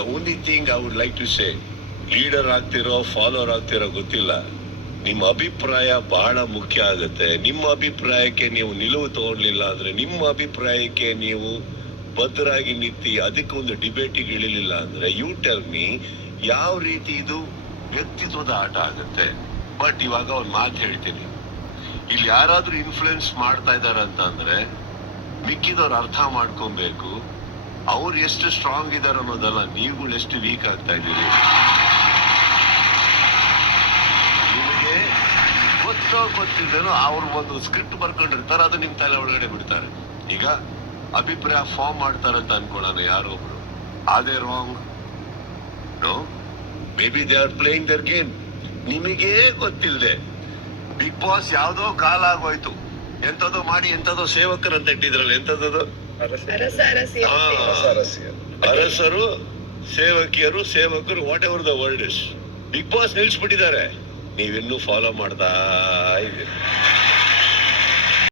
The only thing I would like to say leader ಆಗ್ತಿರೋ follower ಆಗ್ತಿರೋ ಗೊತ್ತಿಲ್ಲ. ನಿಮ್ಮ ಅಭಿಪ್ರಾಯ ಬಹಳ ಮುಖ್ಯ ಆಗುತ್ತೆ. ನಿಮ್ಮ ಅಭಿಪ್ರಾಯಕ್ಕೆ ನೀವು ನಿಲುವು ತಗೊಳ್ಳಿಲ್ಲ ಅಂದ್ರೆ ನಿಮ್ಮ ಅಭಿಪ್ರಾಯಕ್ಕೆ ನೀವು ಭದ್ರಾಗಿ ನಿಂತಿ ಅದಕ್ಕೆ ಒಂದು ಡಿಬೇಟಿಗೆ ಇಳಿಲಿಲ್ಲ ಅಂದ್ರೆ ಯು ಟೆಲ್ ಮೀ ಯಾವ ರೀತಿ ಇದು ವ್ಯಕ್ತಿತ್ವದ ಆಟ ಆಗುತ್ತೆ. ಬಟ್ ಇವಾಗ ಒಂದು ಮಾತು ಹೇಳ್ತೀನಿ. ಇಲ್ಲಿ ಯಾರಾದ್ರೂ ಇನ್ಫ್ಲುಯೆನ್ಸ್ ಮಾಡ್ತಾ ಇದಾರೆ ಅಂತ ಅಂದ್ರೆ ಮಿಕ್ಕಿದವ್ರು ಅರ್ಥ ಮಾಡ್ಕೊಬೇಕು. ಅವ್ರು ಎಷ್ಟು ಸ್ಟ್ರಾಂಗ್ ಇದಾರೆ ಅನ್ನೋದಲ್ಲ ನೀವುಗಳು ಎಷ್ಟು ವೀಕ್ ಆಗ್ತಾ ಇದ್ದೀರಿ? ನಿಮಗೆ ಗೊತ್ತೋ ಗೊತ್ತಿದ್ದೇನೋ ಅವ್ರು ಒಂದು ಸ್ಕ್ರಿಪ್ಟ್ ಬರ್ಕೊಂಡಿರ್ತಾರೆ ಅದು ನಿಮ್ ತಲೆ ಒಳಗಡೆ ಬಿಡ್ತಾರೆ. ಈಗ ಅಭಿಪ್ರಾಯ ಫಾರ್ಮ್ ಮಾಡ್ತಾರೆ ಅಂತ ಅನ್ಕೊಳ್ಳೋಣ ಯಾರೋ ಒಬ್ರು. ಅದೇ wrong no may be they are playing their game ನಿಮಗೇ ಗೊತ್ತಿಲ್ಲದೆ ಬಿಗ್ ಬಾಸ್ ಯಾವುದೋ ಕಾಲ ಆಗೋಯ್ತು ಎಂತದೋ ಮಾಡಿ ಎಂತದೋ ಸೇವಕರಂತ ಇಟ್ಟಿದ್ರಲ್ಲ ಆ, ಅರಸರು. ಸೇವಕಿಯರು ಸೇವಕರು whatever the world is big boss ನಿಲ್ಸ್ಬಿಟ್ಟಿದ್ದಾರೆ. ನೀವಿನ್ನೂ ಫಾಲೋ ಮಾಡ್ತಾ ಇದ್ದೀರಿ.